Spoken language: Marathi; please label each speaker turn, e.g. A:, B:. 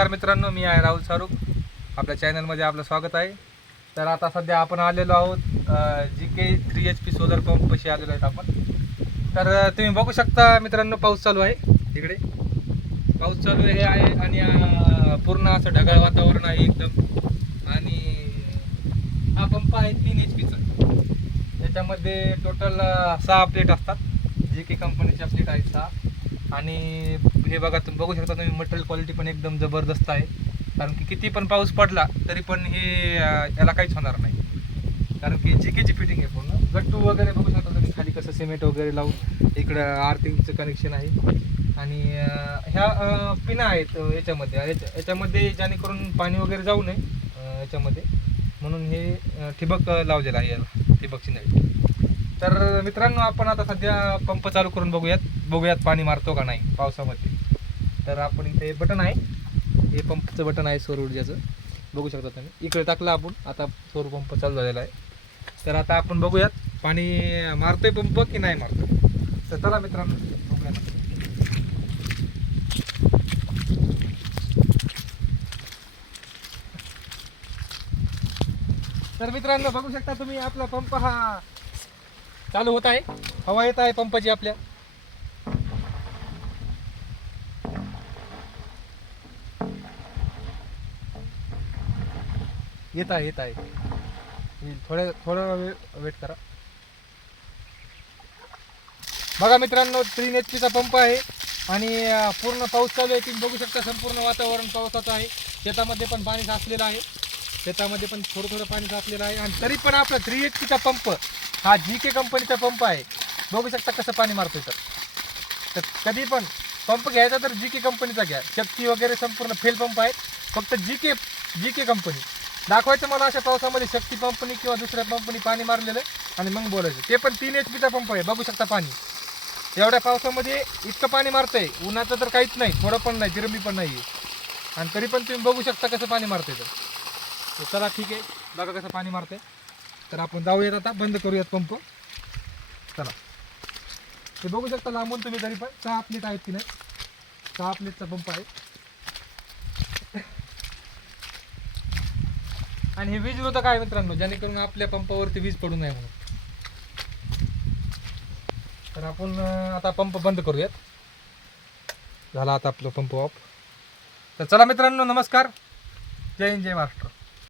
A: नमस्कार मित्रांनो मी आहे राहुल शाहरुख आपल्या चॅनलमध्ये आपलं स्वागत आहे. तर आता सध्या आपण आलेलो आहोत G K three H P solar पंपशी आलेलो आहेत आपण. तर तुम्ही बघू शकता मित्रांनो पाऊस चालू आहे इकडे. पाऊस चालू हे आहे आणि पूर्ण असं ढगाळ वातावरण आहे एकदम. आणि हा पंप आहे तीन एच पीचा त्याच्यामध्ये टोटल सहा प्लेट असतात. जे के कंपनीच्या प्लेट आहेत सहा. आणि हे बघा तुम्ही बघू शकता तुम्ही मटेरियल क्वालिटी पण एकदम जबरदस्त आहे. कारण की किती पण पाऊस पडला तरी पण हे याला काहीच होणार नाही. कारण की जी फिटिंग आहे पूर्ण. गट्टू वगैरे बघू शकता तुम्ही खाली कसं सिमेंट वगैरे लावून इकडं आर्थिंगचं कनेक्शन आहे. आणि ह्या पिना आहेत याच्यामध्ये. याच्या- याच्यामध्ये जेणेकरून पाणी वगैरे जाऊ नये याच्यामध्ये. म्हणून हे ठिबक लावलेलं आहे याला ठिबकची नाही तर मित्रांनो आपण आता सध्या पंप चालू करून बघूयात. बघूयात पाणी मारतो का नाही पावसामध्ये. तर आपण इथे बटन आहे. हे पंपचं बटन आहे सौर ऊर्जाचं बघू शकता तुम्ही. इकडे टाकलं आपण. आता सौर पंप चालू झालेला आहे. तर आता आपण बघूयात पाणी मारतोय पंप की नाही मारतोय. तर चला मित्रांनो बघूया तर मित्रांनो बघू शकता तुम्ही आपला पंप हा चालू होत आहे. हवा येत आहे पंपाची आपल्या. येत आहे येत आहे. थोड्या थोडा वेळ वेट करा. बघा मित्रांनो तीन एच पीचा पंप आहे आणि पूर्ण पाऊस चालू आहे. तुम्ही बघू शकता संपूर्ण वातावरण पावसाचं आहे. शेतामध्ये पण पाणी साचलेलं आहे. शेतामध्ये पण थोडं थोडं पाणी साचलेलं आहे. आणि तरी पण आपला थ्री एच पीचा पंप हा जी के कंपनीचा पंप आहे. बघू शकता कसं पाणी मारतोय तर. कधी पण पंप घ्यायचा तर जी के कंपनीचा घ्या. शक्ती वगैरे संपूर्ण फेल पंप आहे. फक्त जी के जी के कंपनी दाखवायचं मला अशा पावसामध्ये शक्ती पंपनी किंवा दुसऱ्या पंपनी पाणी मारलेलं आणि मग बोलायचं. ते पण तीन एच पीचा पंप आहे बघू शकता पाणी. एवढ्या पावसामध्ये इतकं पाणी मारतंय उन्हाचं तर काहीच नाही थोडं पण नाही जिरंबी पण नाही आहे आणि तरी पण तुम्ही बघू शकता कसं पाणी मारतंय तर. चला ठीक आहे बघा कसं पाणी मारतंय. तर आपण जाऊयात आता बंद करूयात पंप. चला. ते बघू शकता लांबून तुम्ही तरी पण सहा प्लेट आहेत की नाही? सहा प्लेटचा पंप आहे. आणि हे वीज होतं काय मित्रांनो? जेणेकरून आपल्या पंपावरती वीज पडू नये म्हणून. तर आपण आता पंप बंद करूयात. झाला आता आपलं पंप ऑफ तर चला मित्रांनो नमस्कार. जय हिंद जय महाराष्ट्र.